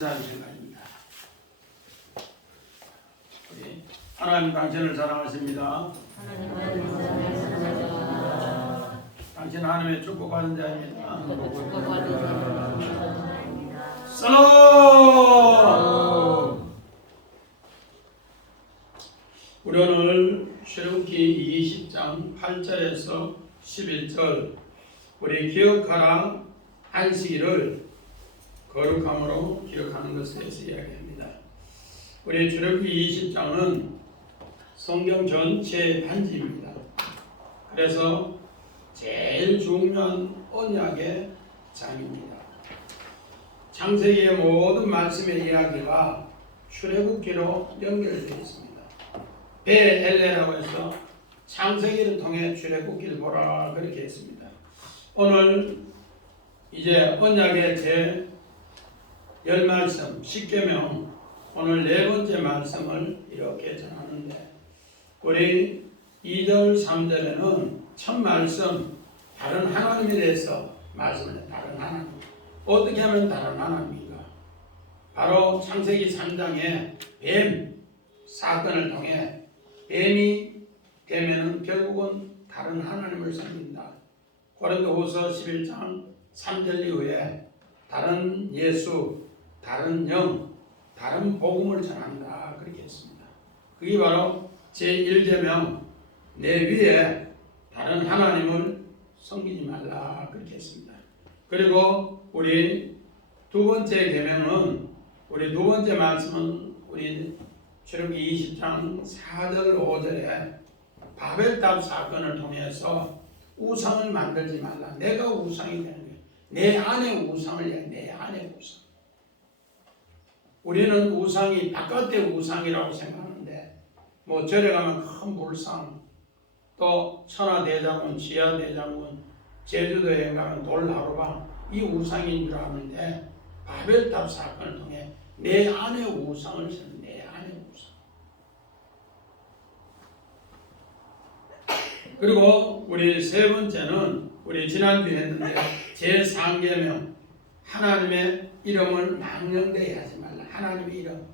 생각입니다. 하나님 당신을 사랑하십니다. 당신 하나님의 축복받은 자입니다. 살롬! 우리 오늘 출애굽기 20장 8절에서 11절 우리 기억하라 안식일을 거룩함으로 기억하는 것에 대해서 이야기합니다. 우리 출애굽기 20장은 성경 전체의 반지입니다. 그래서 제일 중요한 언약의 장입니다. 창세기의 모든 말씀의 이야기가 출애굽기로 연결되어 있습니다. 베엘레라고 해서 창세기를 통해 출애굽기를 보라 그렇게 했습니다. 오늘 이제 언약의 제 10말씀 10계명 오늘 네 번째 말씀을 이렇게 전하는데 우리 2절 3절에는 첫 말씀 다른 하나님에 대해서 말씀을 해요. 다른 하나님 어떻게 하면 다른 하나님인가? 바로 창세기 3장의 뱀 사건을 통해 뱀이 되면은 결국은 다른 하나님을 섬긴다. 고린도후서 11장 3절 이후에 다른 예수 다른 영, 다른 복음을 전한다 그렇게 했습니다. 그게 바로 제1계명 내 위에 다른 하나님을 섬기지 말라 그렇게 했습니다. 그리고 우리 두 번째 계명은 우리 두 번째 말씀은 우리 출애굽기 20장 4절 5절에 바벨탑 사건을 통해서 우상을 만들지 말라. 내가 우상이 되는 거예요. 내 안에 우상을 내 안에 우상. 우리는 우상이 바깥의 우상이라고 생각하는데 뭐 절에 가면 큰 물상 또 천하대장군, 지하대장군, 제주도 여행 가면 돌나루방 이 우상인 줄 아는데 바벨탑 사건을 통해 내 안에 우상을 쓰는 내 안에 우상. 그리고 우리 세 번째는 우리 지난주에 했는데 제3계명 하나님의 이름을 망령되이 하지 말라. 하나님의 이름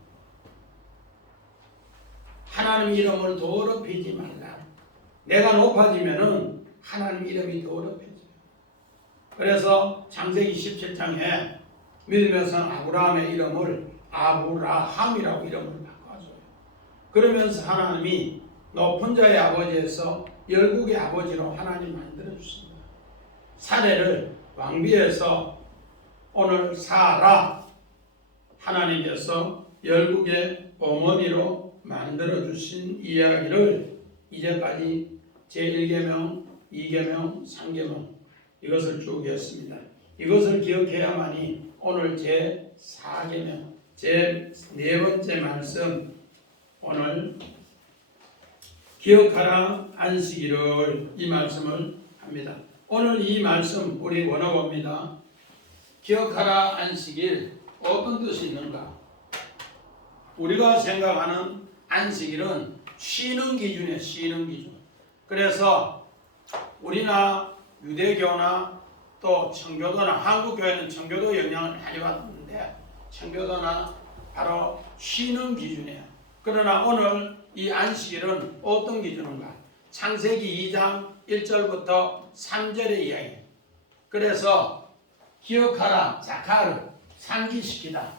하나님의 이름을 더럽히지 말라. 내가 높아지면은 하나님 이름이 더럽혀져요. 그래서 창세기 17장에 믿으면서 아브라함의 이름을 아브라함이라고 이름을 바꿔줘요. 그러면서 하나님이 높은 자의 아버지에서 열국의 아버지로 하나님 만들어주십니다. 사례를 왕비에서 오늘 사라 하나님께서 열국의 어머니로 만들어주신 이야기를 이제까지 제1계명, 2계명, 3계명 이것을 쭉 했습니다. 이것을 기억해야만이 오늘 제4계명, 제 네 번째 말씀 오늘 기억하라 안식일을 이 말씀을 합니다. 오늘 이 말씀 우리 원어봅니다. 기억하라 안식일 어떤 뜻이 있는가? 우리가 생각하는 안식일은 쉬는 기준이에요. 쉬는 기준. 그래서 우리나 유대교나 또 청교도나 한국교회는 청교도 영향을 많이 받는데 청교도나 바로 쉬는 기준이에요. 그러나 오늘 이 안식일은 어떤 기준인가? 창세기 2장 1절부터 3절의 이야기예요. 그래서 기억하라, 자카르, 상기시키다.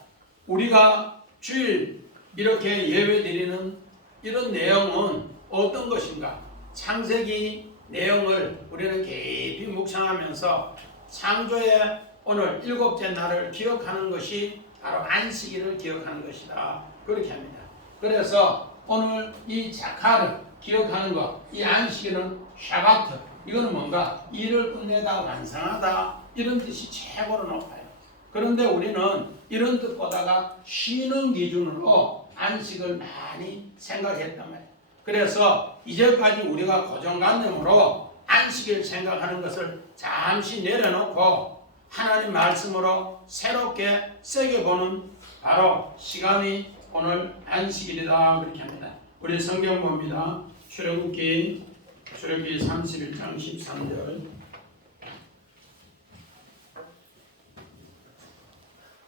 우리가 주일 이렇게 예배 드리는 이런 내용은 어떤 것인가? 창세기 내용을 우리는 깊이 묵상하면서 창조의 오늘 일곱째 날을 기억하는 것이 바로 안식일을 기억하는 것이다. 그렇게 합니다. 그래서 오늘 이 자카르 기억하는 것, 이 안식일은 샤바트. 이거는 뭔가 일을 끝내다 완성하다 이런 뜻이 최고로 높아요. 그런데 우리는 이런 뜻보다가 쉬는 기준으로 안식을 많이 생각했단 말이에요. 그래서 이제까지 우리가 고정관념으로 안식일 생각하는 것을 잠시 내려놓고 하나님 말씀으로 새롭게 새겨보는 바로 시간이 오늘 안식일이다 그렇게 합니다. 우리 성경 봅니다. 출애굽기 31장 13절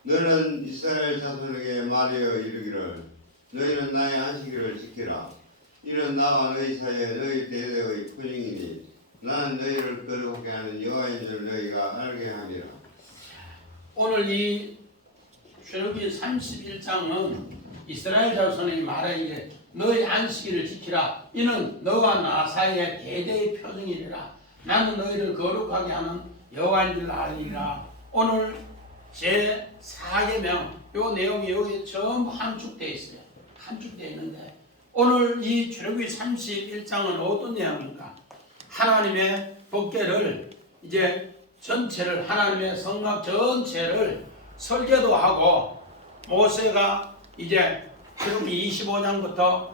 너는 이스라엘 자손에게 말하여 이르기를 너희는 나의 안식일을 지키라. 이는 나와 너희 사이에 너희 대대의 분쟁이니 나는 너희를 거룩하게 하는 여호와인 줄 너희가 알게 하리라. 오늘 이 출애굽기 31장은 이스라엘 자손에게 말하기를 너희 안식일을 지키라. 이는 너가 나 사이의 대대의 표징이라. 나는 너희를 거룩하게 하는 여호와인 줄 알리라. 오늘 제 4계명 요 내용이 여기 전부 함축되어 있어요. 함축되어 있는데 오늘 이 출애굽기 31장은 어떤 내용입니까? 하나님의 법궤를 이제 전체를 하나님의 성막 전체를 설계도 하고 모세가 이제 출애굽기 25장부터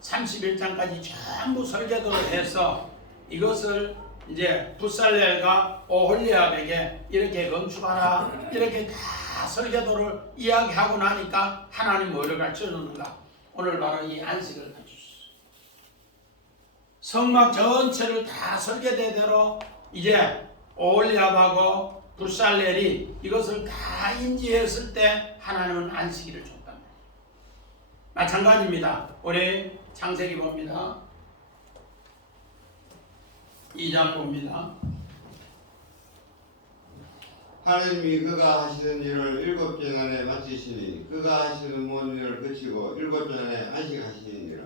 31장까지 전부 설계도를 해서 이것을 이제 붓살렐과 오홀리압에게 이렇게 건축하라 이렇게 다 설계도를 이야기하고 나니까 하나님 뭐를 가르쳐주는가? 오늘 바로 이 안식을 가르쳐주셨어요. 성막 전체를 다 설계대대로 이제 오홀리압하고 붓살렐이 이것을 다 인지했을 때 하나님은 안식일을 줬다. 마찬가지입니다. 우리 창세기 봅니다. 2장 봅니다. 하나님이 그가 하시는 일을 일곱째 날에 마치시니 그가 하시는 모든 일을 그치고 일곱째 날에 안식하시니라.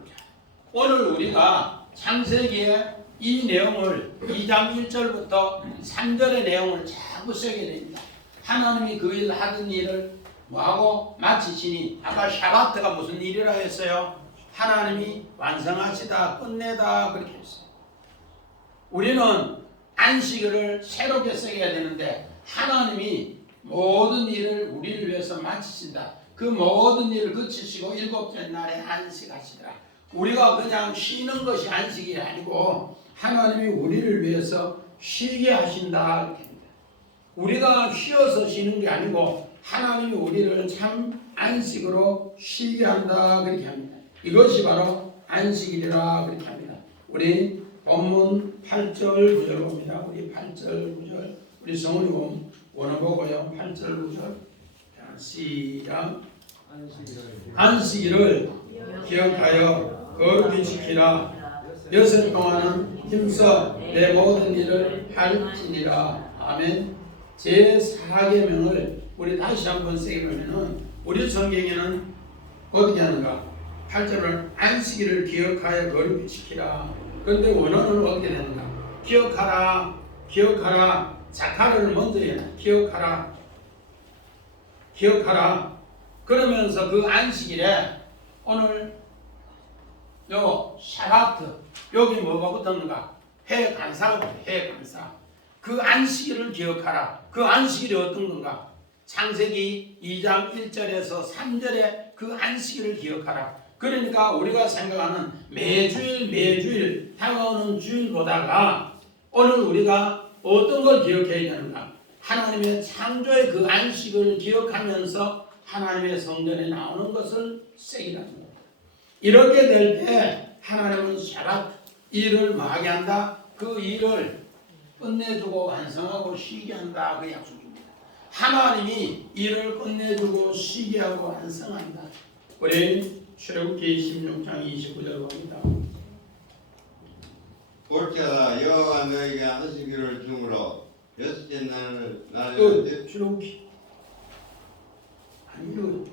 오늘 우리가 창세기의 이 내용을 2장 1절부터 3절의 내용을 자꾸 쓰게 됩니다. 하나님이 그 일 하던 일을 뭐하고 마치시니 아까 샤바트가 무슨 일이라 했어요? 하나님이 완성하시다 끝내다 그렇게 했어요. 우리는 안식일을 새롭게 써야 되는데 하나님이 모든 일을 우리를 위해서 마치신다. 그 모든 일을 그치시고 일곱째 날에 안식하시더라. 우리가 그냥 쉬는 것이 안식이 아니고 하나님이 우리를 위해서 쉬게 하신다 이렇게 합니다. 우리가 쉬어서 쉬는 게 아니고 하나님이 우리를 참 안식으로 쉬게 한다 그렇게 합니다. 이것이 바로 안식일이라 그렇게 합니다. 우리 본문 8절 9절 봅니다. 우리 8절 9절 우리 성훈이 원어 보고요. 8절 9절 시작. 안식일을 기억하여 거룩히 지키라. 여섯 동안은 힘써 내 모든 일을 할지니라. 아멘. 제 4계명을 우리 다시 한번 쓰면은 우리 성경에는 어떻게 하는가? 8절을 안식일을 기억하여 거룩히 지키라. 그런데 원어는 어떻게 되는가? 기억하라, 기억하라. 자카를 먼저 해야 돼. 기억하라, 기억하라. 그러면서 그 안식일에 오늘 요 샤바트 여기 뭐가 붙었는가? 해 간사가 붙어. 해 간사. 그 안식일을 기억하라. 그 안식일이 어떤 건가? 창세기 2장 1절에서 3절에 그 안식일을 기억하라. 그러니까 우리가 생각하는 매주일 다가오는 주일보다가 오늘 우리가 어떤 걸 기억해야 되는가? 하나님의 창조의 그 안식을 기억하면서 하나님의 성전에 나오는 것을 새기라는 겁니다. 이렇게 될 때 하나님은 샤bat 일을 뭐하게 한다? 그 일을 끝내주고 완성하고 쉬게 한다 그 약속입니다. 하나님이 일을 끝내주고 쉬게 하고 완성한다. 우리 출애굽기 16장 29절 봅니다. 볼지어다 여호와가 너에게 안식일을 주므로 여섯째 날에 출애굽기 아니요.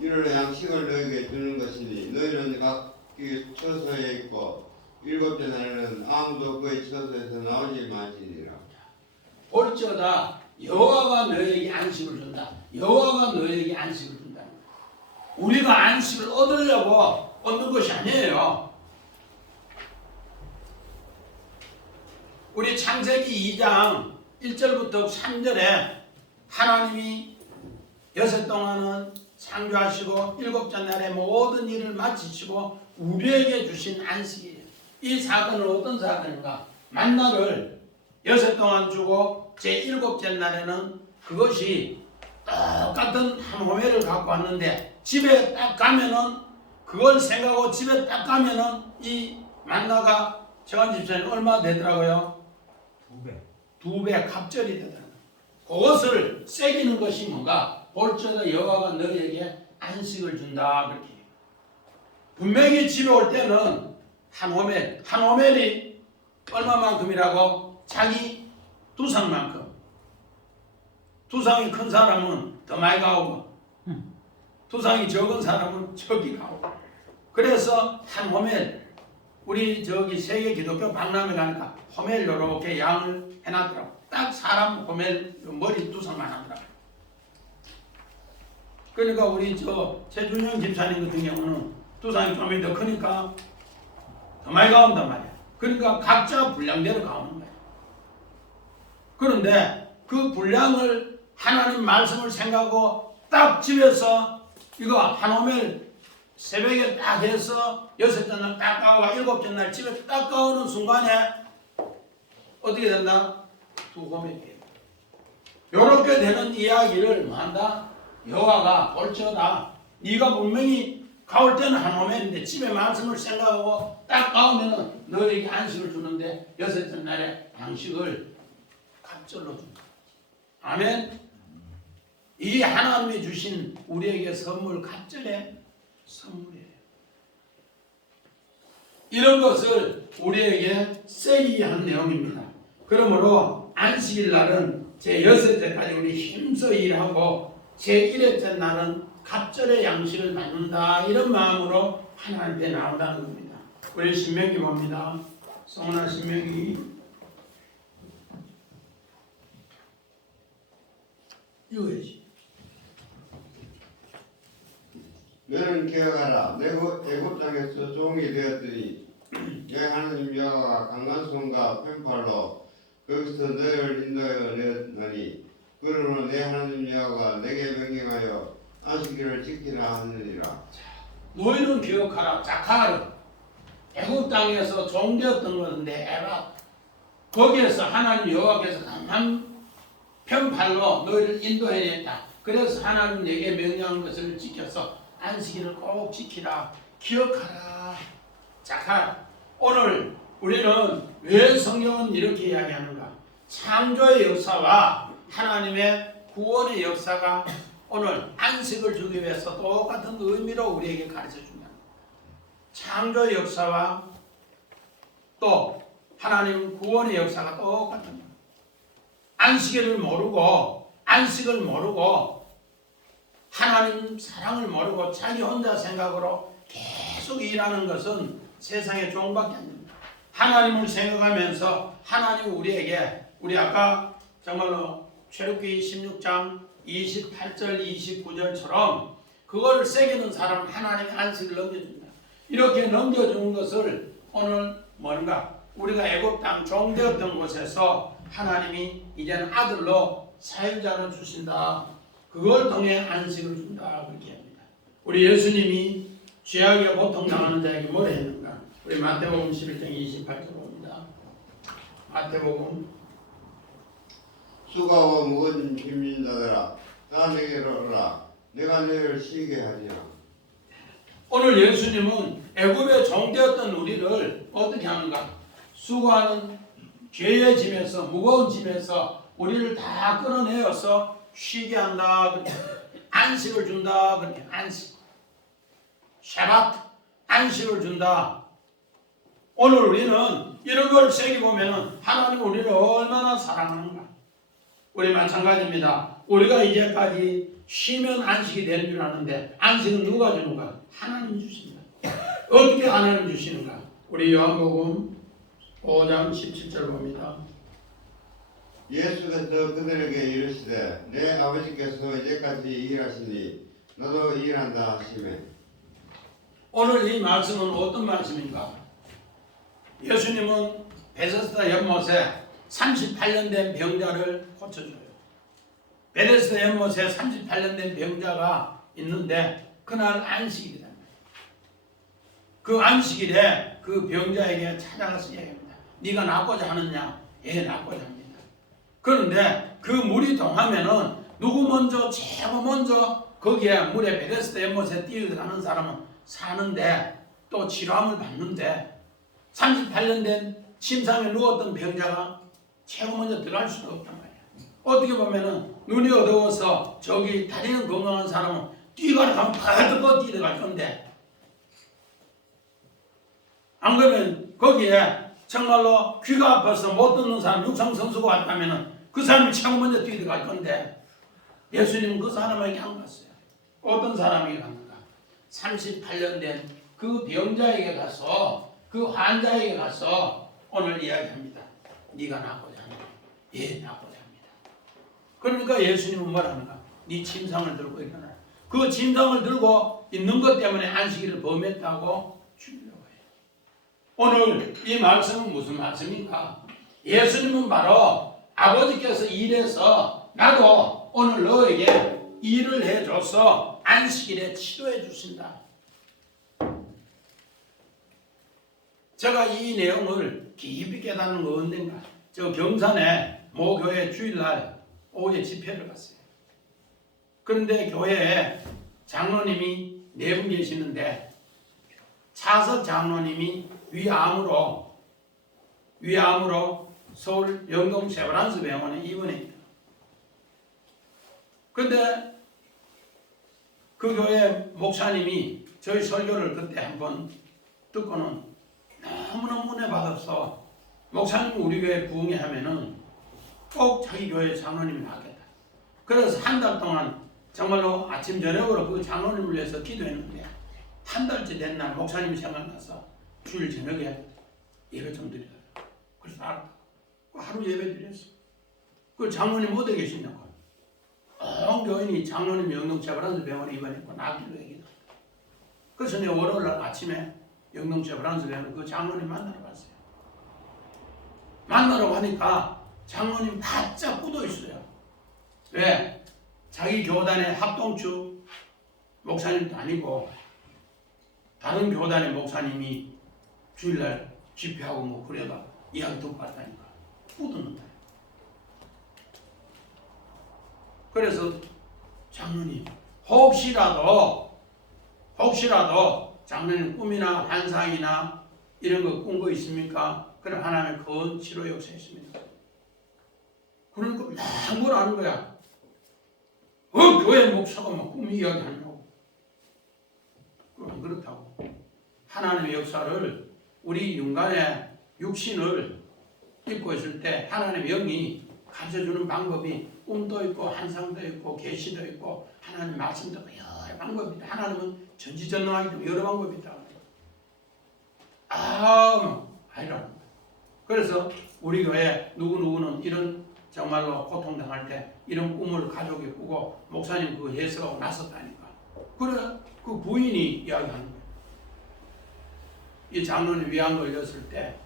이를 양식을 너에게 주는 것이니 너희는 각기 처소에 있고 일곱째 날에는 아무도 그의 처소에서 나오지 마시니라. 볼지어다 여호와가 너에게 안식을 준다. 여호와가 너에게 안식을 준다. 우리가 안식을 얻으려고 얻는 것이 아니에요. 우리 창세기 2장 1절부터 3절에 하나님이 여섯 동안은 창조하시고 일곱째 날에 모든 일을 마치시고 우리에게 주신 안식이에요. 이 사건은 어떤 사건인가? 만나를 여섯 동안 주고 제 일곱째 날에는 그것이 똑같은 한 호매를 갖고 왔는데 집에 딱 가면은 그걸 생각하고 집에 딱 가면은 이 만나가 정한 집사님 얼마 되더라고요? 2배 갑절이 되더라고요. 그것을 새기는 것이 뭔가? 볼지어다 여호와가 너희에게 안식을 준다 그렇게. 분명히 집에 올 때는 한 호멜이 얼마만큼이라고? 자기 두상만큼. 두상이 큰 사람은 더 많이 가오고 두상이 적은 사람은 적게 가오고. 그래서 한 호멜, 우리 저기 세계 기독교 박람회 가니까 호멜 요렇게 양을 해놨더라고. 딱 사람 호멜 머리 두상만 하더라고. 그러니까 우리 저 최준영 집사님 같은 경우는 두상이 좀 더 크니까 더 많이 가온단 말이야. 그러니까 각자 분량대로 가오는 거야. 그런데 그 분량을 하나님 말씀을 생각하고 딱 집에서 이거 한 호멜 새벽에 딱 해서 6째 날 딱 가오가 7째 날 집에 딱 가오는 순간에 어떻게 된다? 2호멜이 돼요. 요렇게 되는 이야기를 뭐 한다? 여호와가 볼지어다 네가 분명히 가올 때는 한 호멜인데 집에 말씀을 생각하고 딱 가오면은 너에게 안식을 주는데 6째 날에 양식을 갑절로 준다. 아멘. 이 하나님이 주신 우리에게 선물, 갑절의 선물이에요. 이런 것을 우리에게 쓰기 한 내용입니다. 그러므로 안식일 날은 제6회까지 우리 힘써 일하고 제1회째 날은 갑절의 양식을 받는다. 이런 마음으로 하나님께 나오다는 겁니다. 우리 신명기 봅니다. 성나 신명기 읽어야지. 너는 기억하라. 애굽 땅에서 종이 되었더니 너희 하나님 여호와가 강간손과 펜팔로 거기서 너희를 인도하여 내었느니 그러므로 내 하나님 여호와가 내게 명령하여 안식일을 지키라 하느니라. 너희는 기억하라. 자카르 애굽 땅에서 종되었던 것인데 에바 거기에서 하나님 여호와께서 강한 편팔로 너희를 인도해냈다. 그래서 하나님 내게 명령한 것을 지켜서 안식일을 꼭 지키라. 기억하라. 자카르. 오늘 우리는 왜 성경은 이렇게 이야기하는가? 창조의 역사와 하나님의 구원의 역사가 오늘 안식을 주기 위해서 똑같은 의미로 우리에게 가르쳐 준다. 창조의 역사와 또 하나님 구원의 역사가 똑같은 거예요. 안식을 모르고 하나님 사랑을 모르고 자기 혼자 생각으로 계속 일하는 것은 세상의 종밖에 안 됩니다. 하나님을 생각하면서 하나님 우리 아까 정말로 출애굽기 16장 28절 29절처럼 그걸 새기는 사람은 하나님의 안식을 넘겨줍니다. 이렇게 넘겨주는 것을 오늘 뭔가 우리가 애굽 땅 종되었던 곳에서 하나님이 이제는 아들로 사유자로 주신다. 그걸 통해 안식을 준다. 그렇게 합니다. 우리 예수님이 죄악에 고통당하는 자에게 뭐라 했는가? 우리 마태복음 11장 28절 봅니다. 마태복음 수고하고 무거운 짐진 자들아 다 내게로 오라. 내가 너희를 쉬게 하리라. 오늘 예수님은 애굽에 종되었던 우리를 어떻게 하는가? 수고하는 죄의 짐에서 무거운 짐에서 우리를 다 끌어내어서 쉬게 한다. 안식을 준다. 안식. 샤바트. 안식을 준다. 오늘 우리는 이런 걸 새기보면 하나님 우리를 얼마나 사랑하는가. 우리 마찬가지입니다. 우리가 이제까지 쉬면 안식이 되는 줄 아는데 안식은 누가 주는가? 하나님 주십니다. 어떻게 하나님 주시는가? 우리 요한복음 5장 17절 봅니다. 예수께서 그들에게 이르시되 내 아버지께서 이제까지 일하시니 너도 일한다 하시매. 오늘 이 말씀은 어떤 말씀인가? 예수님은 베데스다 연못에 38년 된 병자를 고쳐줘요. 베데스다 연못에 38년 된 병자가 있는데 그날 안식일이다. 그 안식일에 그 병자에게 찾아가서 얘기합니다. 네가 낫고자 하느냐? 예, 낫고자 합니다. 그런데 그 물이 동하면은 누구 먼저 최고 먼저 거기에 물에 베데스다 연못에 뛰어들어가는 사람은 사는데 또 치료함을 받는데 38년 된 침상에 누웠던 병자가 최고 먼저 들어갈 수가 없단 말이야. 어떻게 보면은 눈이 어두워서 저기 다리는 건강한 사람은 뛰가라 가면 벌떡 뛰어갈 건데, 안 그러면 거기에 정말로 귀가 아파서 못 듣는 사람, 육상선수가 왔다면은 그 사람이 최고 먼저 뛰어갈 건데, 예수님은 그 사람에게 안 갔어요. 어떤 사람에게 갔는가? 38년 된 그 병자에게 가서, 그 환자에게 가서 오늘 이야기합니다. 네가 낫고자 하냐? 예, 낫고자 합니다. 그러니까 예수님은 뭐라는가? 네 침상을 들고 일어나라. 그 침상을 들고 있는 것 때문에 안식일을 범했다고 주려고 해요. 오늘 이 말씀은 무슨 말씀인가? 예수님은 바로 아버지께서 일해서 나도 오늘 너에게 일을 해줘서 안식일에 치료해 주신다. 제가 이 내용을 깊이 깨닫는 건 언젠가, 저 경산에 모교회 주일날 오후에 집회를 갔어요. 그런데 교회에 장로님이 4분 계시는데, 차석 장로님이 위암으로 서울 영동 세브란스 병원에 입원해 있다. 그런데 그 교회 목사님이 저희 설교를 그때 한번 듣고는 너무너무 은혜 받아서, 목사님 우리 교회 부흥회 하면은 꼭 자기 교회 장로님이 나겠다. 그래서 한 달 동안 정말로 아침 저녁으로 그 장로님을 위해서 기도했는데, 한 달째 된 날 목사님이 생각나서 주일 저녁에 예배 좀 드리라. 그래서 알았다. 하루 예배 드렸어. 그 장로님 어디 계시냐고. 온 교인이 장로님 영동 세브란스 병원에 입원했고 나기로 얘기했다. 그래서 내가 월요일날 아침에 영동 세브란스 병원 그 장로님 만나러 갔어요. 만나러 가니까 장로님 바짝 굳어 있어요. 왜? 자기 교단의 합동축 목사님도 아니고 다른 교단의 목사님이 주일날 집회하고 뭐 그래가 이야기 듣고 갔다니까 굳었는 거예요. 그래서 장로님 혹시라도 장로님 꿈이나 환상이나 이런 거 꾼 거 있습니까? 그럼 하나님의 그 치료 역사 있습니다. 그러니까 막 뭐라는 거야. 교회 목사가 막 꿈 이야기하냐고. 그럼 그렇다고. 하나님의 역사를 우리 인간의 육신을 입고 있을 때 하나님의 영이 가르쳐주는 방법이 꿈도 있고 환상도 있고 계시도 있고 하나님 말씀도 있고 여러 방법이 있다. 하나님은 전지전능하기 때문에 여러 방법이 있다. 아니라는 거야. 그래서 우리 교회 누구누구는 이런 정말로 고통당할 때 이런 꿈을 가족이 꾸고 목사님 그 해석하고 나섰다니까. 그래 그 부인이 이야기하는 거예요. 이 장로님 위암 걸렸을 때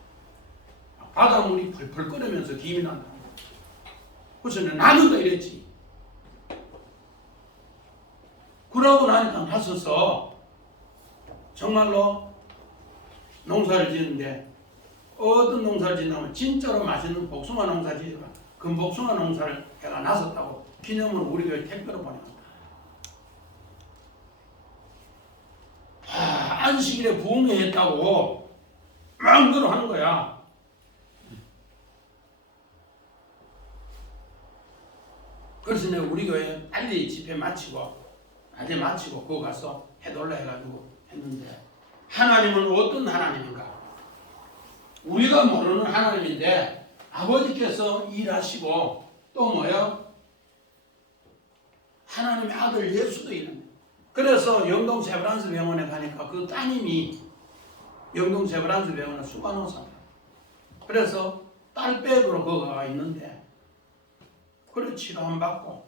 바닷물이 펄펄 끓으면서 김이 난다. 그래서 나는 또 이랬지. 그러고 나니까 나서서 정말로 농사를 짓는데, 어떤 농사를 짓냐면 진짜로 맛있는 복숭아 농사 지으라. 그 복숭아 농사를 해가 나섰다고 기념으로 우리 교회 택배로 보내간다. 안식일에 부흥회 했다고 마음대로 하는 거야. 그래서 내가 우리 교회 빨리 집회 마치고 낮에 마치고 그거 가서 해달라 해가지고 했는데, 하나님은 어떤 하나님인가? 우리가 모르는 하나님인데 아버지께서 일하시고 또 뭐요? 하나님의 아들 예수도 일합니다. 그래서 영동 세브란스 병원에 가니까 그 따님이 영동 세브란스 병원에 수간호사입니다. 그래서 딸백으로 거기가 있는데 그래 치료 안 받고,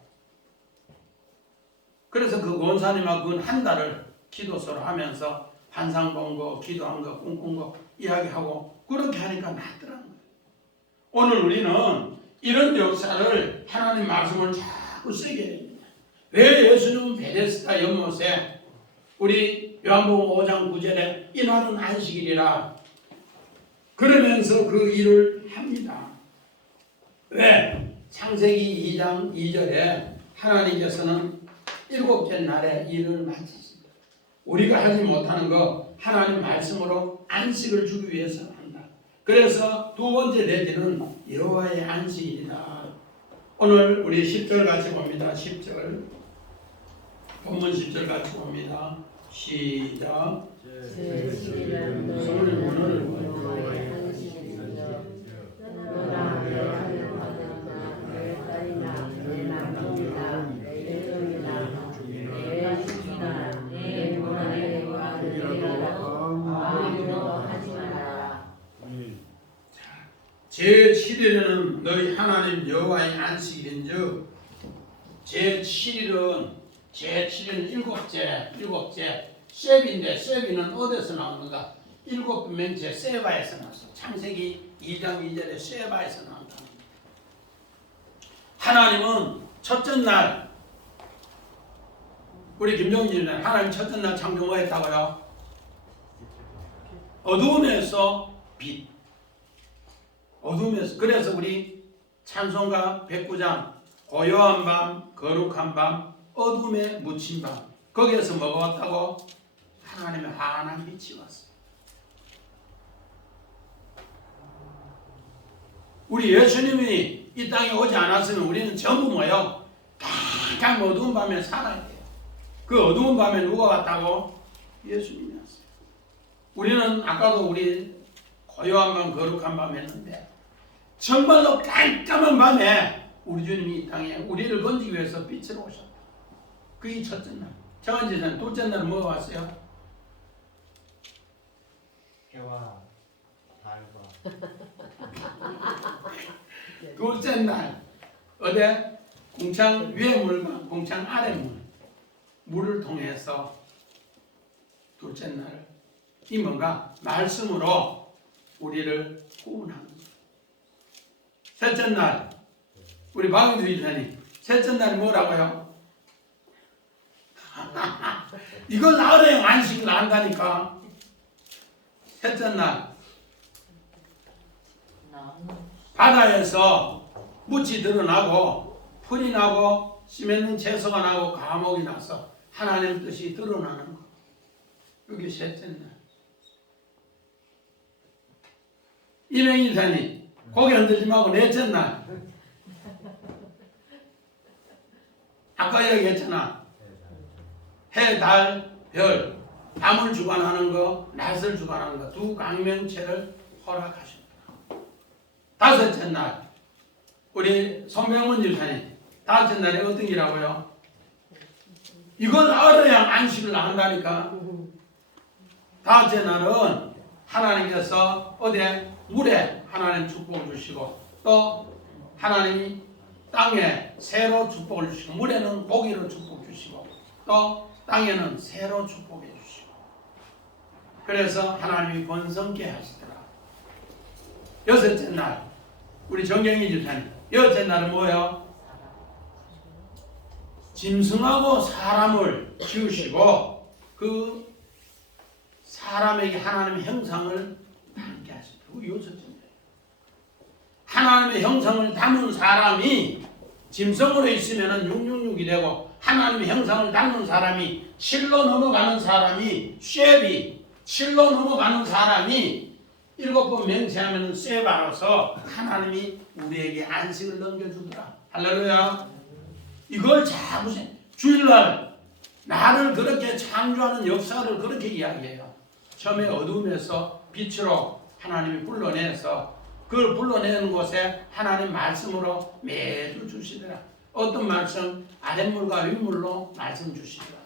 그래서 그 원사님하고 한 달을 기도서로 하면서 환상 본 거, 기도한 거, 꿈꾼 거 이야기하고 그렇게 하니까 낫더라는 거예요. 오늘 우리는 이런 역사를 하나님 말씀을 자꾸 쓰게 됩니다. 왜 예수님은 베데스다 연못에 우리 요한복음 5장 9절에 이날은 안식일이라 그러면서 그 일을 합니다. 왜? 창세기 2장 2절에 하나님께서는 7째 날에 일을 마치십니다. 우리가 하지 못하는 거 하나님 말씀으로 안식을 주기 위해서 한다. 그래서 두 번째 대지는 여호와의 안식일이다. 오늘 우리 10절 같이 봅니다. 10절 본문 10절 같이 봅니다. 시작. 제 시기는 너희를 여호와의 안식일이여 너나 내 아들이나 내 딸이나 내 남종이나 내 여종이나 내 식구나 내 고난과 내라도 아무도 하지 말아라. 제7일은 너희 하나님 여호와의 안식일인즉 제7일은 일곱째 셉인데 셉이는 어디서 나오는가? 일곱 명째 세바에서 나왔어. 창세기 2장 2절에 세바에서 나온다. 하나님은 첫째 날 우리 김종진은 하나님 첫째 날 창조 뭐 했다고요? 어두움에서 빛. 어둠에서 그래서 우리 찬송가 109장 고요한 밤 거룩한 밤 어둠에 묻힌 밤 거기에서 뭐가 왔다고? 하나님의 환한 빛이 왔어요. 우리 예수님이 이 땅에 오지 않았으면 우리는 전부 뭐요? 깜깜 어두운 밤에 살아야 돼요. 그 어두운 밤에 누가 왔다고? 예수님이 왔어요. 우리는 아까도 우리 고요한 밤 거룩한 밤 했는데 정말로 깜깜한 밤에 우리 주님이 이 땅에 우리를 건지기 위해서 빛으로 오셨다. 그게 첫째 날. 정한제사는 둘째 날은 뭐가 왔어요? 해와 달과 둘째 날 어디? 궁창 위에 물과 궁창 아래 물을 통해서 둘째 날 이 뭔가 말씀으로 우리를 구원하는 거예요. 셋째 날 우리 박은주 이사님 셋째 날이 뭐라고요? 이걸 알아야 안식을 안다니까. 셋째 날 바다에서 묻이 드러나고 풀이 나고 씨 맺는 채소가 나고 감옥이 나서 하나님 뜻이 드러나는 거. 여기 셋째 날. 이명희사님 고개 흔들지 말고 넷째 날. 아까 얘기했잖아. 해, 달, 별, 밤을 주관하는 거, 낮을 주관하는 거, 두 강명체를 허락하십니다. 다섯째 날, 우리 손병문 집사님, 다섯째 날이 어떤 기라고요? 이걸 알아야 안식을 한다니까. 다섯째 날은 하나님께서 어디에? 물에 하나님 축복을 주시고 또 하나님이 땅에 새로 축복을 주시고 물에는 고기로 축복 주시고 또 땅에는 새로 축복해 주시고 그래서 하나님이 번성케 하시더라. 여섯째 날 우리 정경희 집사님 여섯째 날은 뭐예요? 짐승하고 사람을 지으시고 그 사람에게 하나님의 형상을 담게 하시더라. 그 여섯째 날 하나님의 형상을 담은 사람이 짐승으로 있으면 666이 되고 하나님의 형상을 닮은 사람이 7로 넘어가는 사람이 쉐비 7로 넘어가는 사람이 7번 맹세하면 쉐바로서 하나님이 우리에게 안식을 넘겨주더라. 할렐루야. 이걸 자꾸 주일날 나를 그렇게 창조하는 역사를 그렇게 이야기해요. 처음에 어둠에서 빛으로 하나님이 불러내서 그걸 불러내는 곳에 하나님 말씀으로 매주 주시더라. 어떤 말씀? 아랫물과 윗물로 말씀 주시더라.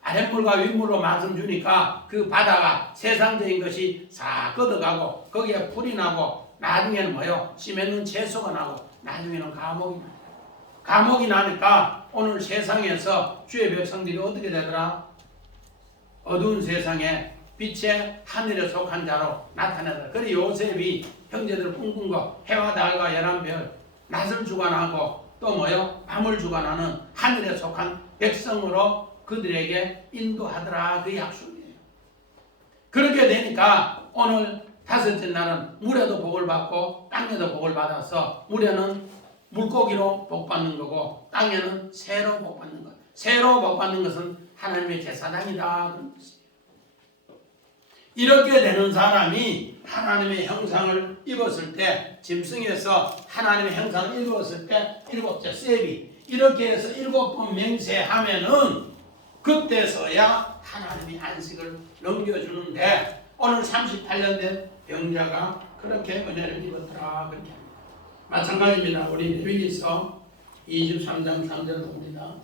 아랫물과 윗물로 말씀 주니까 그 바다가 세상적인 것이 싹 걷어가고 거기에 풀이 나고 나중에는 뭐요? 씨 맺는 채소가 나고 나중에는 감옥이 나요. 감옥이 나니까 오늘 세상에서 주의 백성들이 어떻게 되더라? 어두운 세상에 빛의 하늘에 속한 자로 나타나더라. 그래 요셉이 형제들 꿈꾼 거 해와 달과 11별 낮을 주관하고 또 뭐요? 밤을 주관하는 하늘에 속한 백성으로 그들에게 인도하더라. 그 약속이에요. 그렇게 되니까 오늘 다섯째 날은 물에도 복을 받고 땅에도 복을 받아서 물에는 물고기로 복 받는 거고 땅에는 새로 복 받는 것. 새로 복 받는 것은 하나님의 제사장이다. 그런 뜻이에요. 이렇게 되는 사람이 하나님의 형상을 입었을 때, 짐승에서 하나님의 형상을 입었을 때 일곱째 세비, 이렇게 해서 7번 맹세하면은 그때서야 하나님이 안식을 넘겨주는데, 오늘 38년 된 병자가 그렇게 은혜를 입었더라 그렇게 합니다. 마찬가지입니다. 우리 레위기서 23장 3절 봅니다.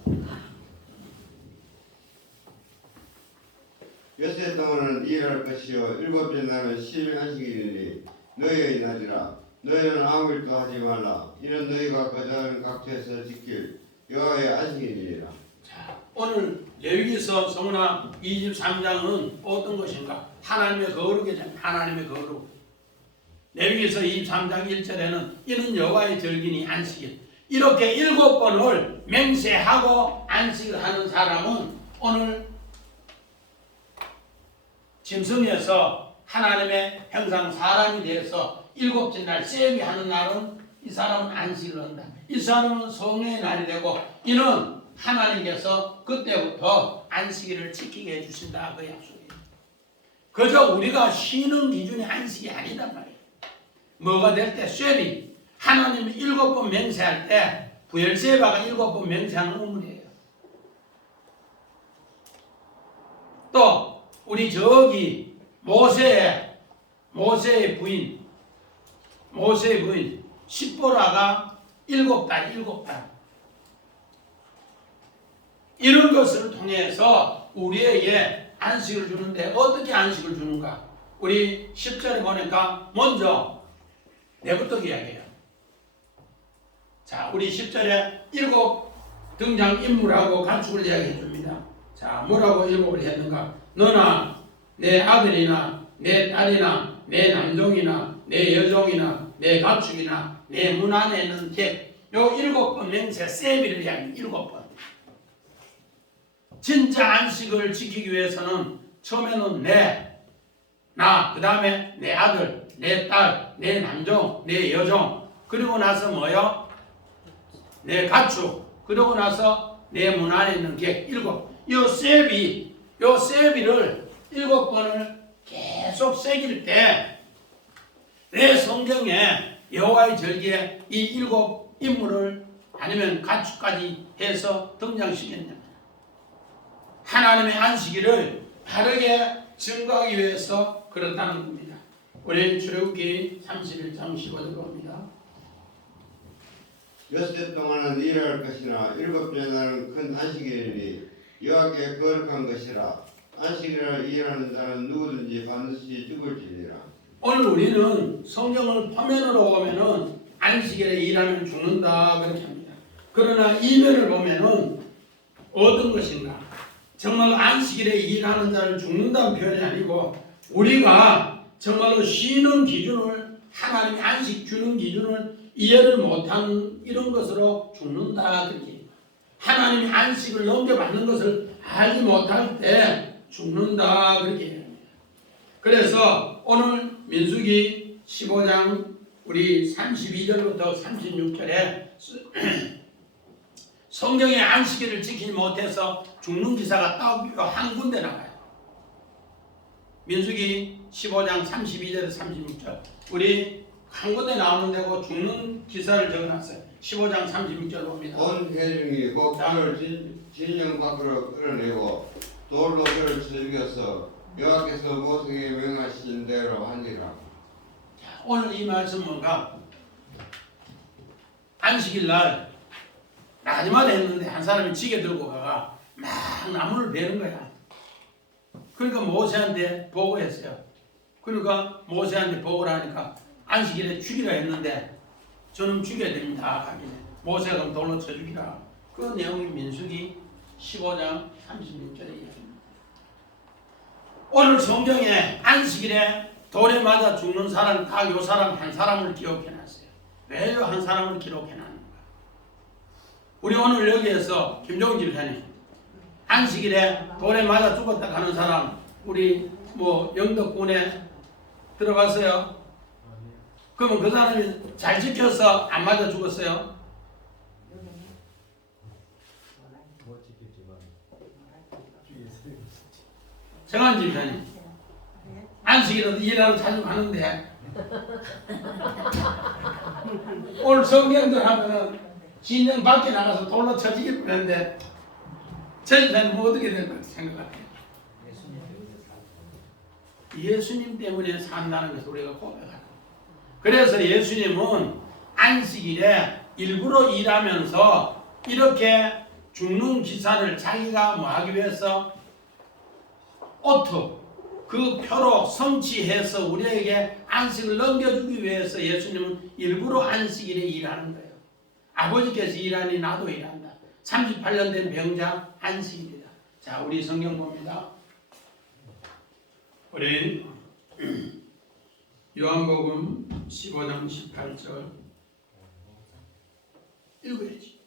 엿새 동안은 일할 것이요 일곱째 날은 쉴 안식일이니 너희의 낮이라. 너희는 아무 일도 하지 말라. 이는 너희가 거저하는 각처에서 지킬 여호와의 안식일이니라. 자, 오늘 레위기서 성문화 23장은 어떤 것인가? 하나님의 거룩이잖아요. 하나님의 거룩. 레위기서 23장 1절에는 이는 여호와의 절기니 안식일. 이렇게 7번을 맹세하고 안식을 하는 사람은 오늘 짐승에서 하나님의 형상 사람이 되어서 7째 날 세비 하는 날은 이 사람은 안식을 한다. 이 사람은 성령의 날이 되고, 이는 하나님께서 그때부터 안식일을 지키게 해주신다 그 약속이에요. 그저 우리가 쉬는 기준이 안식이 아니단 말이에요. 뭐가 될 때? 쇠비. 하나님이 7번 맹세할 때 부엘세바가 7번 맹세하는 우물이에요. 또 우리 저기 모세의 부인 십보라가 7달 이런 것을 통해서 우리에게 안식을 주는데, 어떻게 안식을 주는가? 우리 10절에 보니까 먼저 내부터 이야기해요. 자, 우리 10절에 7 등장인물하고 가축을 이야기해 줍니다. 자, 뭐라고 7을 했는가? 너나 내 아들이나 내 딸이나 내 남종이나 내 여종이나 내 가축이나 내 문 안에 있는 객, 요 7번 맹세 세비를 이야기합니다. 7번. 진짜 안식을 지키기 위해서는 처음에는 나, 그 다음에 내 아들, 내 딸, 내 남종, 내 여종, 그리고 나서 뭐요? 내 가축, 그리고 나서 내 문 안에 있는 객, 7. 요 세비를 7번을 계속 새길 때 내 성경에 여호와의 절기에 이 7 인물을 아니면 가축까지 해서 등장시켰냐? 하나님의 안식일을 바르게 증거하기 위해서 그렇다는 겁니다. 우리 출애굽기 31장 15절 봅니다. 엿새 동안은 일할 것이나 일곱째 날은 큰 안식일이니 여호와께 거룩한 것이라. 안식일을 일하는 자는 누구든지 반드시 죽을지니라. 오늘 우리는 성경을 화면으로 보면은 안식일에 일하면 죽는다 그렇게 합니다. 그러나 이면을 보면은 어떤 것인가? 정말 안식일에 일하는 자를 죽는다는 표현이 아니고, 우리가 정말로 쉬는 기준을, 하나님이 안식 주는 기준을 이해를 못한 이런 것으로 죽는다 그렇게. 하나님이 안식을 넘겨받는 것을 알지 못할 때 죽는다 그렇게. 그래서 오늘 민수기 15장 우리 32절부터 36절에 성경의 안식일을 지키지 못해서 죽는 기사가 딱 한 군데 나와요. 민수기 15장 32절에서 36절 우리 한 군데 나오는 데고 죽는 기사를 적어놨어요. 15장 36절 봅니다. 온 회중이 곡물을 진영 밖으로 끌어내고 돌로 그를 죽여서 여호와께서 모세에게 명하신 대로 하니라. 오늘 이 말씀 뭔가? 안식일 날 마지막에 했는데 한 사람이 지게 들고 가가 막 나무를 베는 거야. 그러니까 모세한테 보고했어요. 그러니까 모세한테 보고를 하니까 안식일에 죽이라 했는데 저는 죽여야 됩니다. 하길래 모세가 그럼 돌로 쳐 죽이라. 그 내용이 민수기 15장 36절에 이야기합니다. 오늘 성경에 안식일에 돌에 맞아 죽는 사람 다 요 사람 한 사람을 기록해놨어요. 왜 요 한 사람을 기록해놨는가? 우리 오늘 여기에서 김종훈 집사님 안식일에 돌에 맞아 죽었다 가는 사람 우리 뭐 영덕군에 들어갔어요? 그러면 그 사람이 잘 지켜서 안 맞아 죽었어요? 정한 집사님 안식일은 일하러 자주 가는데 오늘 성경들 하면은 진영 밖에 나가서 돌로 쳐지길 뻔했는데 저희는 뭐 어떻게 될 것 생각해요? 예수님 때문에 산다는 것을 우리가 고백하는. 그래서 예수님은 안식일에 일부러 일하면서 이렇게 죽는 기사를 자기가 뭐 하기 위해서 오토 그 표로 성취해서 우리에게 안식을 넘겨주기 위해서 예수님은 일부러 안식일에 일하는 거예요. 아버지께서 일하니 나도 일한다. 38년 된 병자 안식일이다. 자, 우리 성경 봅니다. 우리 요한복음 15장 18절 읽어야지.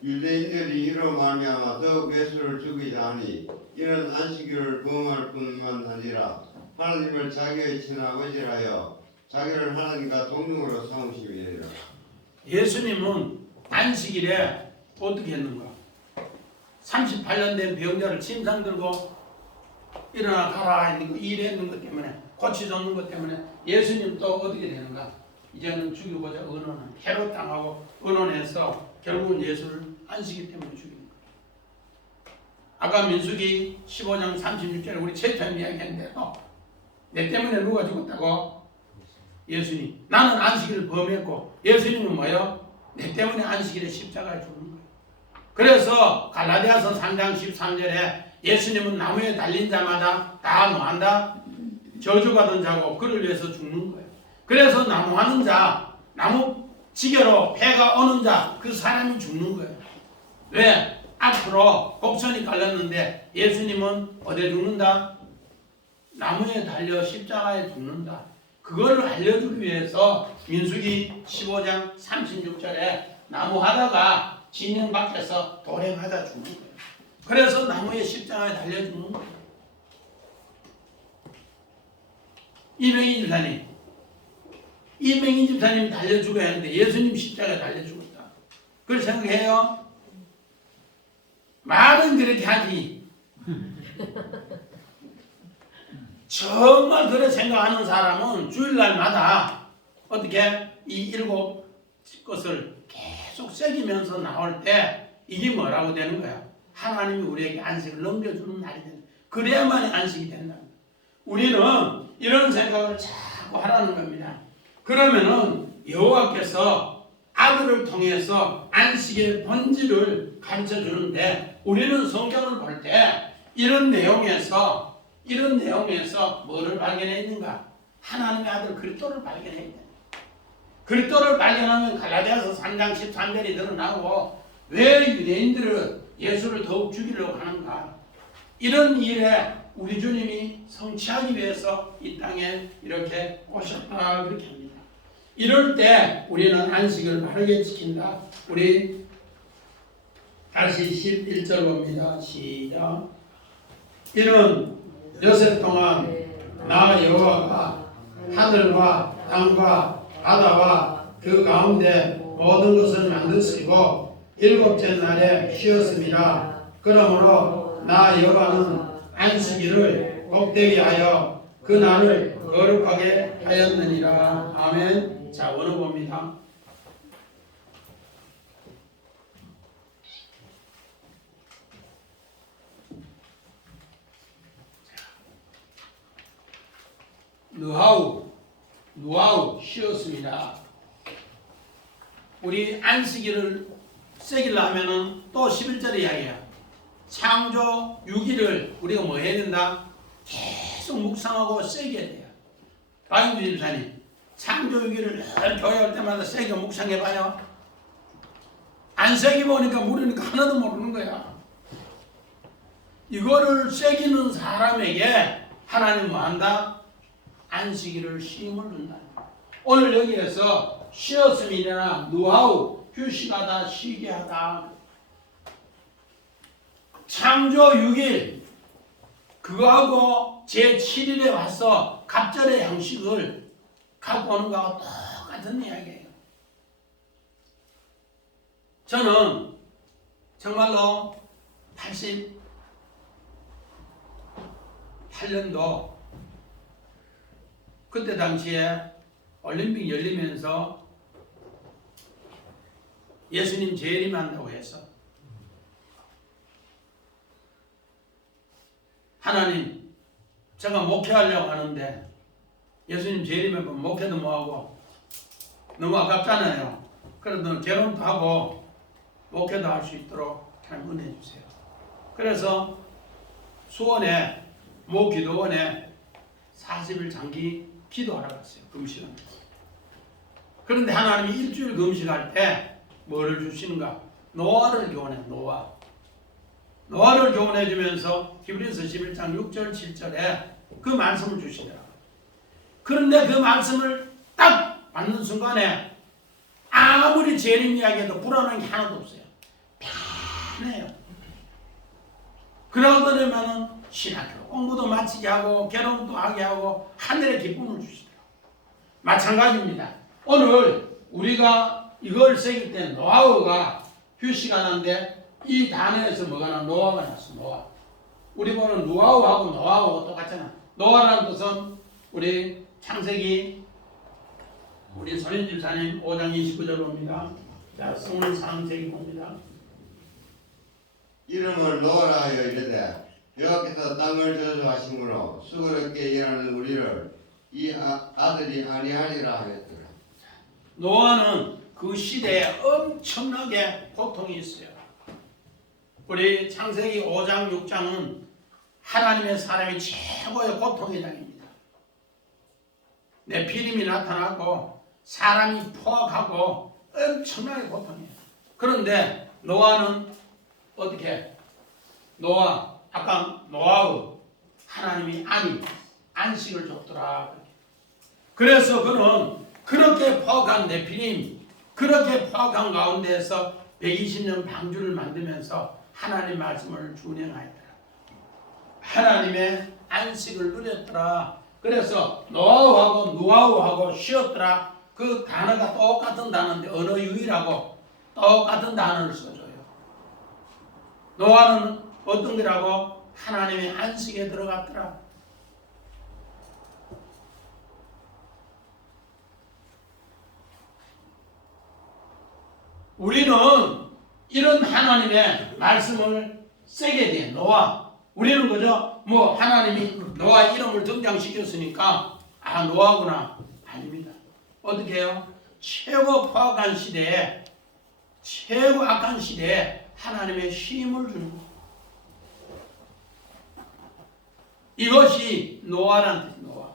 유대인들이 이로 말미암아 더욱 예수를 죽이자 하니 이런 안식일을 범할 뿐만 아니라 하나님을 자기의 친아버지라여 자기를 하나님과 동등으로 삼으심이니라. 예수님은 안식일에 어떻게 했는가? 38년 된 병자를 침상 들고 일어나 가라 일했는 것 때문에 고치줬는 것 때문에 예수님 또 어떻게 되는가? 이제는 죽이고자 의논은 해로 당하고 의논해서 결국은 예수를 안식일 때문에 죽이는 거예요. 아까 민수기 15장 36절에 우리 최초에 이야기했는데 내 때문에 누가 죽었다고? 예수님. 나는 안식일을 범했고 예수님은 뭐예요? 내 때문에 안식일에 십자가에 죽는 거예요. 그래서 갈라디아서 3장 13절에 예수님은 나무에 달린 자마다 다 뭐한다? 저주받은 자고 그를 위해서 죽는 거예요. 그래서 나무하는 자, 나무 지게로 배가 오는 자, 그 사람이 죽는 거예요. 왜? 앞으로 곡선이 깔렸는데 예수님은 어디에 죽는다? 나무에 달려 십자가에 죽는다. 그거를 알려주기 위해서 민수기 15장 36절에 나무 하다가 진영 밖에서 돌에 맞아 죽는 거예요. 그래서 나무에 십자가에 달려 죽는 거예요. 이명희 집사님이 달려 죽어야 하는데 예수님 십자가에 달려 죽었다. 그걸 생각해요? 말은 그렇게 하지. 정말 그렇게 생각하는 사람은 주일날마다 어떻게 이 7 것을 계속 새기면서 나올 때 이게 뭐라고 되는 거야? 하나님이 우리에게 안식을 넘겨주는 날이 되는 거야. 그래야만 안식이 된다. 우리는 이런 생각을 자꾸 하라는 겁니다. 그러면은 여호와께서 아들을 통해서 안식의 본질을 가르쳐 주는데 우리는 성경을 볼 때 이런 내용에서 뭐를 발견했는가? 하나님의 아들 그리스도를 발견했다. 그리스도를 발견하면 갈라디아서 3장 13절이 드러나고 왜 유대인들은 예수를 더욱 죽이려고 하는가? 이런 일에 우리 주님이 성취하기 위해서 이 땅에 이렇게 오셨다 그렇게 합니다. 이럴 때 우리는 안식을 바르게 지킨다. 우리 다시 11절 봅니다. 시작. 이는 여세 동안 나 여호와가 하늘과 땅과 바다와 그 가운데 모든 것을 만드시고 7째 날에 쉬었습니다. 그러므로 나 여호와는 안식일을 복되게 하여 그 날을 거룩하게 하였느니라. 아멘. 자, 원어 봅니다. 누하우 쉬었습니다. 우리 안식일을 새기려 하면은 또 11절에 이야기야. 창조 6일을 우리가 뭐 해야 된다? 계속 묵상하고 새겨야 돼요. 박인주 집사님, 창조 6일을 교회 올 때마다 새겨 묵상해봐요. 안 새겨보니까 모르니까 하나도 모르는 거야. 이거를 새기는 사람에게 하나님 뭐 한다? 안식일을 쉼을 준다. 오늘 여기에서 쉬었음이나 누하우 휴식하다 쉬게 하다. 창조 6일 그거하고 제7일에 와서 갑절의 양식을 갖고 오는 거하고 똑같은 이야기예요. 저는 정말로 2008년도 그때 당시에 올림픽 열리면서 예수님 재림한다고 해서 하나님 제가 목회하려고 하는데 예수님 재림하면 목회도 뭐하고 너무 아깝잖아요. 그래도 결혼도 하고 목회도 할 수 있도록 하나님 은혜 주세요. 그래서 수원에 모 기도원에 40일 장기 기도하러 갔어요. 금식하면서. 그런데 하나님이 일주일 금식할 때 뭐를 주시는가? 노아를 교훈해. 노아를 교훈해 주면서 히브리서 11장 6절 7절에 그 말씀을 주시더라고요. 그런데 그 말씀을 딱 받는 순간에 아무리 재림 이야기해도 불안한 게 하나도 없어요. 편해요. 그러고 나면은 신학교 공부도 마치게 하고 결혼도 하게 하고 하늘의 기쁨을 주시더라고요. 마찬가지입니다. 오늘 우리가 이걸 새길 때 노아가 휴시가 나는데 이 단어에서 뭐가 나? 노아가 났어. 노아. 우리 보는 노아하고 노아하고 똑같잖아. 노아라는 뜻은 우리 창세기 우리 손인 집사님 5장 29절 봅니다. 자, 성문 창세기 봅니다. 이름을 노아라 하여 이르되 여호와께서 땅을 저주하심으로 수고롭게 일하는 우리를 이 아들이 아니하리라 하였더라. 노아는 그 시대에 엄청나게 고통이 있어요. 우리 창세기 5장 6장은 하나님의 사람이 최고의 고통의 장입니다. 네피림이 나타나고 사람이 포악하고 엄청나게 고통이에요. 그런데 노아는 어떻게? 아까 노아의 하나님이 안식을 줬더라. 그래서 그는 그렇게 포악한 네피림, 그렇게 포악한 가운데에서 120년 방주를 만들면서 하나님 말씀을 준행하였더라. 하나님의 안식을 누렸더라. 그래서 노아우하고 쉬었더라. 그 단어가 똑같은 단어인데 언어 유희라고 똑같은 단어를 써줘요. 노아는 어떤 거라고? 하나님의 안식에 들어갔더라. 우리는 이런 하나님의 말씀을 세게 돼. 노아. 우리는 그저 하나님이 노아 이름을 등장시켰으니까 노아구나. 아닙니다. 어떻게 해요? 최고 포악한 시대에 최고 악한 시대에 하나님의 쉼을 주는 것. 이것이 노아라는 뜻이에요. 노아.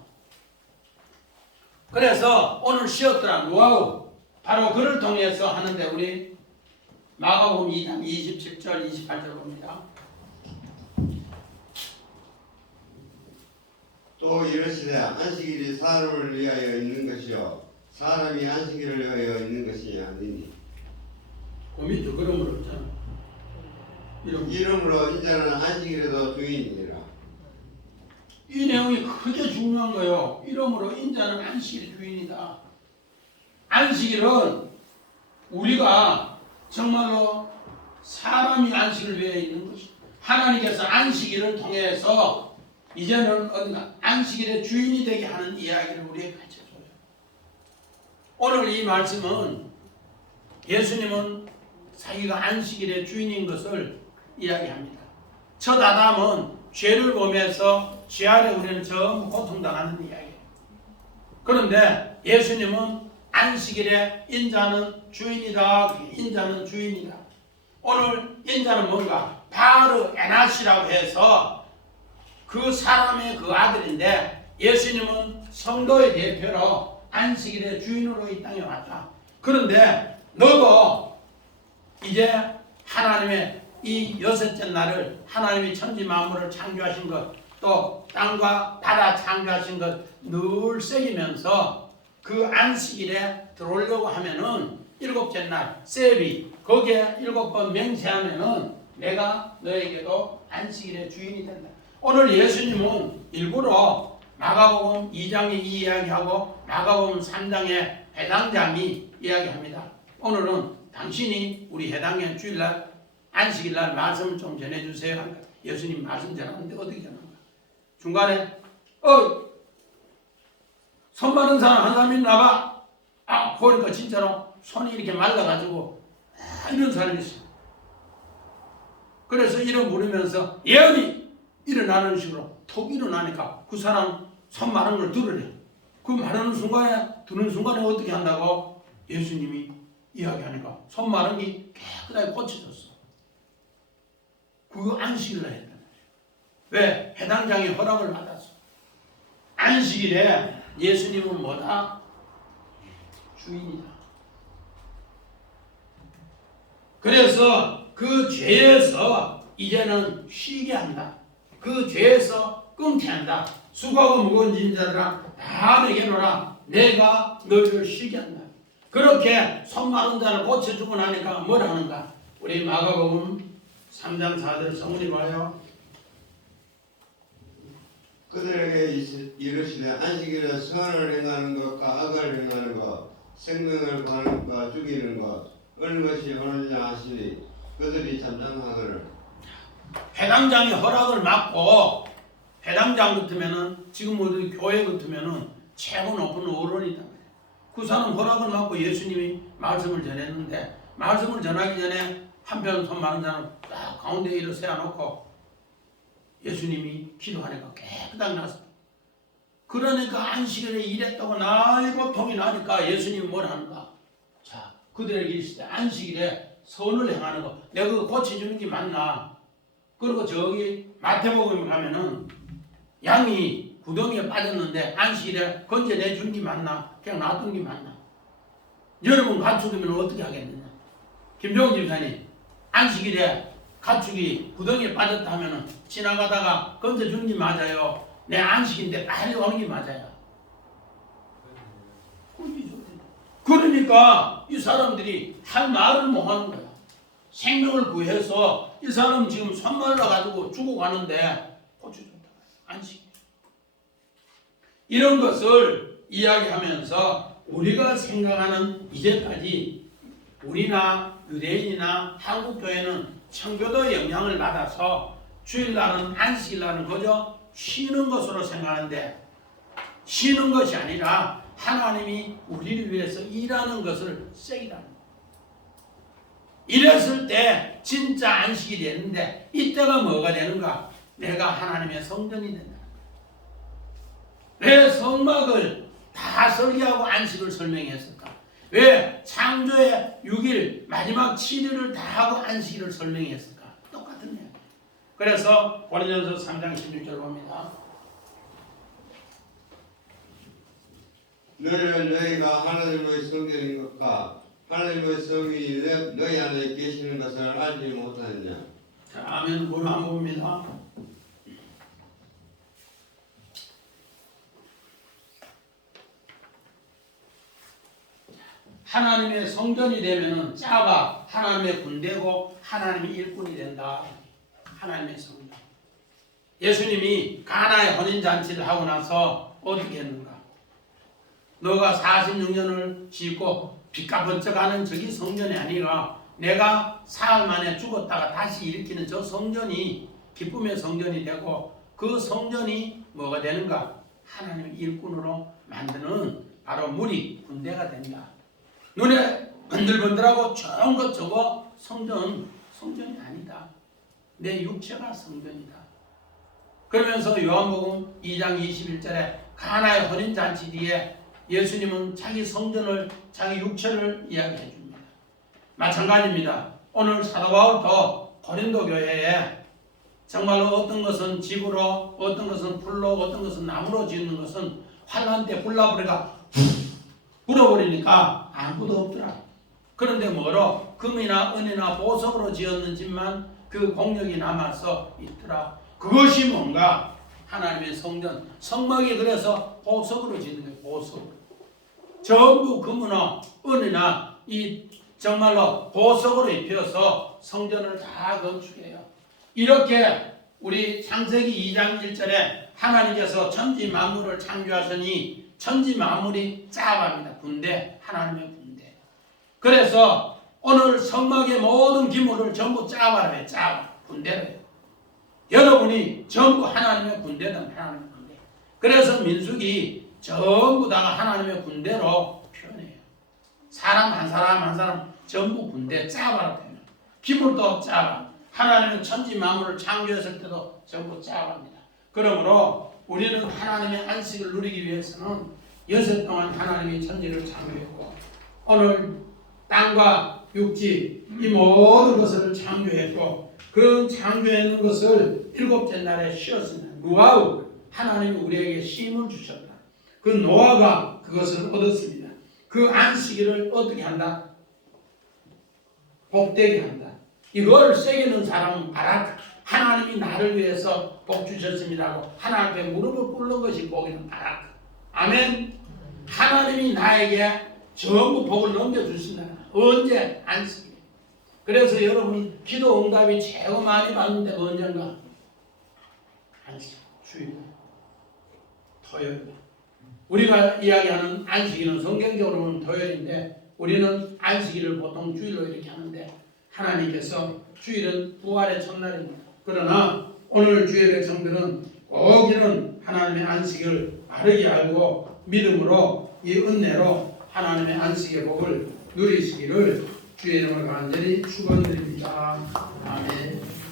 그래서 오늘 쉬었더라. 노아우. 바로 그를 통해서 하는데 우리 마가복음 2장 27절 28절 봅니다. 또 이르시되 안식일이 사람을 위하여 있는 것이요 사람이 안식일을 위하여 있는 것이 아니니 고민도 그러므로 있잖아. 이름으로 인자는 안식일에도 주인이니라. 이 내용이 크게 중요한 거예요. 이러므로 인자는 안식일의 주인이다. 안식일은 우리가 정말로 사람이 안식을 위해 있는 것이 하나님께서 안식일을 통해서 이제는 어딘가 안식일의 주인이 되게 하는 이야기를 우리에게 가르쳐줘요. 오늘 이 말씀은 예수님은 자기가 안식일의 주인인 것을 이야기합니다. 첫 아담은 죄를 범해서 죄 아래 우리는 전부 고통당하는 이야기예요. 그런데 예수님은 안식일에 인자는 주인이다. 인자는 주인이다. 오늘 인자는 뭔가? 바르 에나시라고 해서 그 사람의 그 아들인데 예수님은 성도의 대표로 안식일의 주인으로 이 땅에 왔다. 그런데 너도 이제 하나님의 이 여섯째 날을 하나님이 천지 만물을 창조하신 것, 또 땅과 바다 창조하신 것 늘 새기면서 그 안식일에 들어오려고 하면은 일곱째 날 세비 거기에 7번 맹세하면은 내가 너에게도 안식일의 주인이 된다. 오늘 예수님은 일부러 마가복음 2장에 이 이야기하고 마가복음 3장에 회당장이 이야기합니다. 오늘은 당신이 우리 회당의 주일날 안식일날 말씀을 좀 전해주세요. 예수님 말씀 전하는데 어떻게 전하는가? 중간에 손 마른 사람 한 사람 있나 봐. 보니까 진짜로 손이 이렇게 말라가지고 이런 사람이 있어요. 그래서 이러 부르면서 예언이 일어나는 식으로 톡 일어나니까 그 사람 손 마른 걸 들으래. 그 마르는 순간에 드는 순간에 어떻게 한다고 예수님이 이야기하니까 손 마른 게 깨끗하게 고쳐졌어. 그거 안식일날 했단 말이에요. 왜? 해당장의 허락을 받았어. 안식일에 예수님은 뭐다? 주인이다. 그래서 그 죄에서 이제는 쉬게 한다. 그 죄에서 끊게 한다. 수고하고 무거운 짐 자들아 다 내게 놓으라. 내가 너희를 쉬게 한다. 그렇게 손 마른 자를 고쳐주고 나니까 뭘 하는가? 우리 마가복음 3장 4절 성문이 봐요. 그들에게 이르시되 안식일에 선을 행하는 것과 악을 행하는 것, 생명을 거는 것, 죽이는 것, 어느 것이 옳으냐 하시니 그들이 잠잠하거늘. 회당장이 허락을 받고 회당장 같으면은 지금 우리 교회 같으면은 최고 높은 어른이다. 그 사람 허락을 받고 예수님이 말씀을 전했는데 말씀을 전하기 전에 한편 손 마른 사람 딱 가운데 이를 세워놓고 예수님이 기도하니까 깨끗하게 났어. 그러니까 안식일에 일했다고 나이 고통이 나니까 예수님이 뭘 하는가? 자, 그들에게 이르시되 안식일에 선을 행하는 거 내가 그거 고쳐주는 게 맞나? 그리고 저기 마태복음에 가면은 양이 구덩이에 빠졌는데 안식일에 건져내 준 게 맞나? 그냥 놔둔 게 맞나? 여러분 가축이면 어떻게 하겠느냐? 김종훈 집사님 안식일에 가축이 구덩이에 빠졌다 하면은 지나가다가 건져준 게 맞아요? 내 안식인데 빨리 오는 게 맞아요? 그러니까 이 사람들이 할 말을 못 하는 거야. 생명을 구해서 이 사람 지금 손 말라가지고 죽어가는데 고쳐준다. 안식. 이런 것을 이야기하면서 우리가 생각하는 이제까지 우리나 유대인이나 한국교회는 청교도 영향을 받아서 주일날은 안식일날은 그저 쉬는 것으로 생각하는데 쉬는 것이 아니라 하나님이 우리를 위해서 일하는 것을 쓰이라는 거예요. 이랬을 때 진짜 안식이 되는데 이때가 뭐가 되는가? 내가 하나님의 성전이 된다. 왜 성막을 다 설계하고 안식을 설명했을까? 왜 창조의 6일 마지막 7일을 다 하고 안식일을 설명했을까? 똑같은 이야기. 그래서 고린도전서 3장 16절 봅니다. 너희는 너희가 하나님의 성전인 것과 하나님의 성이 너희 안에 계시는 것을 알지 못하느냐. 자, 아멘. 뭘 한번 봅니다. 하나님의 성전이 되면은 자가 하나님의 군대고 하나님의 일꾼이 된다. 하나님의 성전. 예수님이 가나의 혼인잔치를 하고 나서 어떻게 했는가? 너가 46년을 짓고 빛과 번쩍하는 저기 성전이 아니라 내가 사흘 만에 죽었다가 다시 일으키는 저 성전이 기쁨의 성전이 되고 그 성전이 뭐가 되는가? 하나님의 일꾼으로 만드는 바로 무리 군대가 된다. 눈에 번들번들하고 좋은 것 저거 성전이 아니다. 내 육체가 성전이다. 그러면서 요한복음 2장 21절에 가나의 혼인잔치 뒤에 예수님은 자기 성전을 자기 육체를 이야기해 줍니다. 마찬가지입니다. 오늘 사도 바울도 고린도 교회에 정말로 어떤 것은 집으로 어떤 것은 불로 어떤 것은 나무로 짓는 것은 환난 때 불나버리가 불어버리니까 아무도 없더라. 그런데 뭐로 금이나 은이나 보석으로 지었는 집만 그 공력이 남아서 있더라. 그것이 뭔가? 하나님의 성전, 성막이 그래서 보석으로 짓는 거예요. 보석. 전부 금이나 은이나 이 정말로 보석으로 입혀서 성전을 다 건축해요. 이렇게 우리 창세기 2장 1절에 하나님께서 천지 만물을 창조하시니 천지 만물이 짜갑니다. 군대, 하나님의 군대. 그래서 오늘 성막의 모든 기물을 전부 짜봐라. 짜봐. 군대로 해요. 여러분이 전부 하나님의 군대다. 하나님의 군대. 그래서 민수기 전부 다 하나님의 군대로 표현해요. 사람 한 사람 한 사람 전부 군대 짜봐라. 기물도 짜봐. 하나님은 천지 만물을 창조했을 때도 전부 짜갑니다. 그러므로 우리는 하나님의 안식을 누리기 위해서는 여섯 동안 하나님이 천지를 창조했고 오늘 땅과 육지 이 모든 것을 창조했고 그 창조했는 것을 일곱째 날에 쉬었습니다. 노아우 하나님이 우리에게 쉼을 주셨다. 그 노아가 그것을 얻었습니다. 그 안식일을 어떻게 한다? 복되게 한다. 이걸 새기는 사람은 바라크. 하나님이 나를 위해서 복 주셨습니다고 하나님께 무릎을 꿇는 것이 복이는 바라크. 아멘. 하나님이 나에게 전부 복을 넘겨주신다. 언제? 안식일. 그래서 여러분 기도 응답이 제일 많이 받는 데가 언젠가? 안식. 주일. 토요일. 우리가 이야기하는 안식일은 성경적으로는 토요일인데 우리는 안식일을 보통 주일로 이렇게 하는데 하나님께서 주일은 부활의 첫날입니다. 그러나 오늘 주의 백성들은 꼭 이런 하나님의 안식을 바르게 알고 믿음으로 이 은혜로 하나님의 안식의 복을 누리시기를 주의 이름으로 간절히 축원드립니다. 아멘.